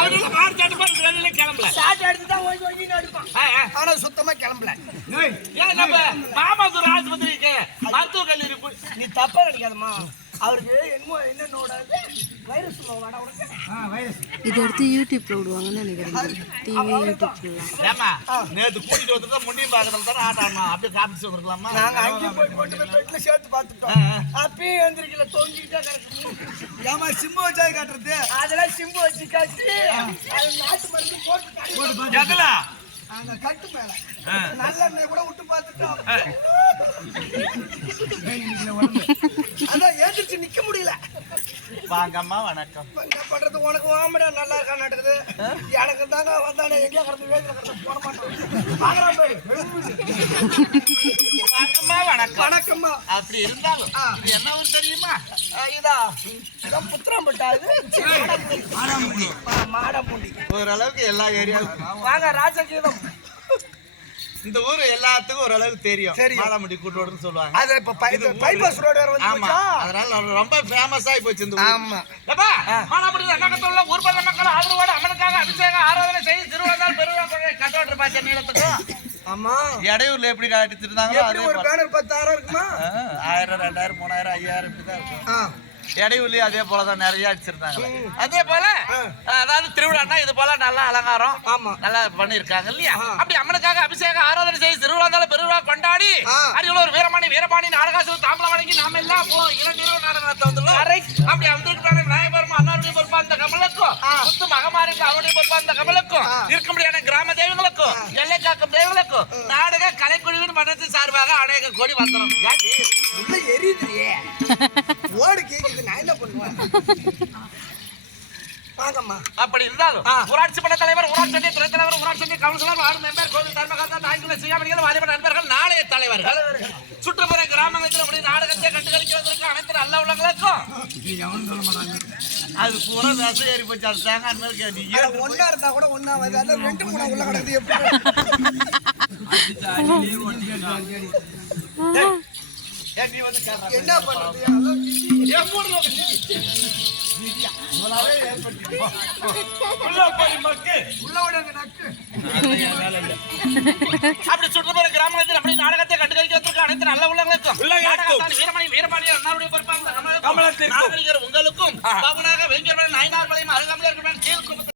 அவனால மார்ச் அடிப்பாரு கிளம்பல. ஷார்ட் எடுத்து தான் ஓடி ஓடி அடிப்பான். ஆனா சுத்தமா கிளம்பல. ஏன் நம்ம மாமதுரை ஆஸ்பத்திரிக்கு மருத்துவ கல்லூரி நீ தப்பா நினைக்காதம்மா. அவருக்கு என்னோட வைரஸ் இது எடுத்து யூடியூப்ல விடுவாங்கன்னு நினைக்கிறேன். டிவி யூடியூப்ல. ஏமா நேத்து கூட்டிட்டு வந்து முண்டியும் பாக்கறதுல தான் ஆட்டாமா அப்படியே காமிச்சு வந்துருக்கலாமா? நாங்க அங்கே போய் போட்டு பெட்ல சேர்த்து பார்த்துட்டோம். அப்பயே எந்திரிக்கல தொங்கிட்டே கிடக்கு. ஏமா சிம்பு வச்சா காட்டுறது? அதெல்லாம் சிம்பு வச்சு காட்டி அது நாட்டு மருந்து போட்டு எதுல அந்த கட்டு மேல நல்லெண்ணெய் கூட விட்டு பார்த்துட்டோம். அதான் ஏந்திரிச்சு நிக்க முடியல. வாங்கம்மா வணக்கம். என்ன பண்றது, உனக்கு வாமடா நல்லா இருக்கா நடக்குது. எனக்கு தாங்க வந்தானே எங்க கடந்து வேலை கடந்து போட மாட்டோம். வாங்கம்மா வணக்கம். வணக்கம்மா. அப்படி இருந்தாலும் என்ன ஊர் தெரியுமா? இதா புத்திரம்பட்டா மாடமுண்டி. ஓரளவுக்கு எல்லா ஏரியாவுக்கும் வாங்க ராஜகீதம். இந்த ஊர் எல்லாத்துக்கும் ஓரளவுக்கு தெரியும். தெரியும். மாடமுடி கூட்டோடுன்னு சொல்லுவாங்க. அது இப்ப பைபாஸ் ரோடு வேற வந்து ஆமா, அதனால ரொம்ப ஃபேமஸ் ஆகி போச்சு இந்த ஊர். ஆமா. எப்பா மாடமுடி அண்ணகத்தோட ஊர் பல மக்கள் ஆதரவோட அம்மனுக்காக அபிஷேகம் ஆராதனை செய்து திருவந்தாள் பெருவிழா கட்டோட்டு பாச்ச நீளத்துக்கும். ஆமா. இடையூர்ல எப்படி காட்டிட்டு இருந்தாங்களோ எப்படி அதே ஒரு போல பேனர் 10,000 இருக்குமா? 1000 2000 3000 5000 இப்படிதான் இருக்கும். இடையூர்லயும் அதே போலதான் நிறைய அடிச்சிருந்தாங்க. அதே போல அதாவது திருவிழான்னா இது போல நல்லா அலங்காரம் ஆமா. நல்லா பண்ணிருக்காங்க இல்லையா? அப்படி அம்மனுக்காக அபிஷேகம் ஆராதனை செய்து திருவிழா பெருவிழா கொண்டாடி அரியலூர் வீரபாணி நாடகாசு தாம்பலம் வணங்கி நாம எல்லாம் போ 2 நாடகத்தை வந்துள்ளோம். அப்படி அவங்களுக்கு விநாயகபுரம் அண்ணாவுடைய பொறுப்பா அந்த கமலுக்கும் முத்து மகமாரிக்கு அவருடைய பொறுப்பா அந்த கமலுக்கும் இருக்க முடியாத கிராம தெய்வங்களுக்கும் எல்லை காக்கும் தெய்வங்களுக்கும் நாடக கலைக்குழுவின் மன்றத்தின் சார்பாக அநேக கோடி வந்தனம். உள்ள எரியுதுயே. ஓடு கேக்குது, நான் என்ன பண்ணுவேன்? வாங்கம்மா. அப்படி இருந்தாலும் ஊராட்சி மன்ற தலைவர், ஊராட்சி சட்டை துறை தலைவர், ஊராட்சி சட்டை கவுன்சிலர், வார்டு மெம்பர், கோவில் தர்மகர்த்தா, நாய்க்குள்ள சுயாமணிகள், வாலிபர் நண்பர்கள், நாளைய தலைவர்கள், சுற்றுப்புற கிராமங்களில் உடைய நாடகத்தை கண்டுகளிக்கிறதற்கு அனைத்து நல்ல உள்ளங்களுக்கும் அது பூரா விசை ஏறி போச்சு. அது தாங்க அந்த மாதிரி கேட்டீங்க. ஒன்னா இருந்தா கூட ஒன்னா வருது. அது 2 3 உள்ள கிடக்குது. எப்படி நீ வந்து என்ன பண்றது? அப்படி சுற்றுப்புற கிராமங்களில் அப்படி நாடகத்தை கண்டுகளிக்கிறதுக்கு அனைத்து நல்ல உள்ளங்களுக்கும் வீரபாணி அண்ணாவுடைய பொறுப்பாக உங்களுக்கும் பாபனாக வெங்கடவன் நாயனார் மலையும் அருகாமல் இருக்கிற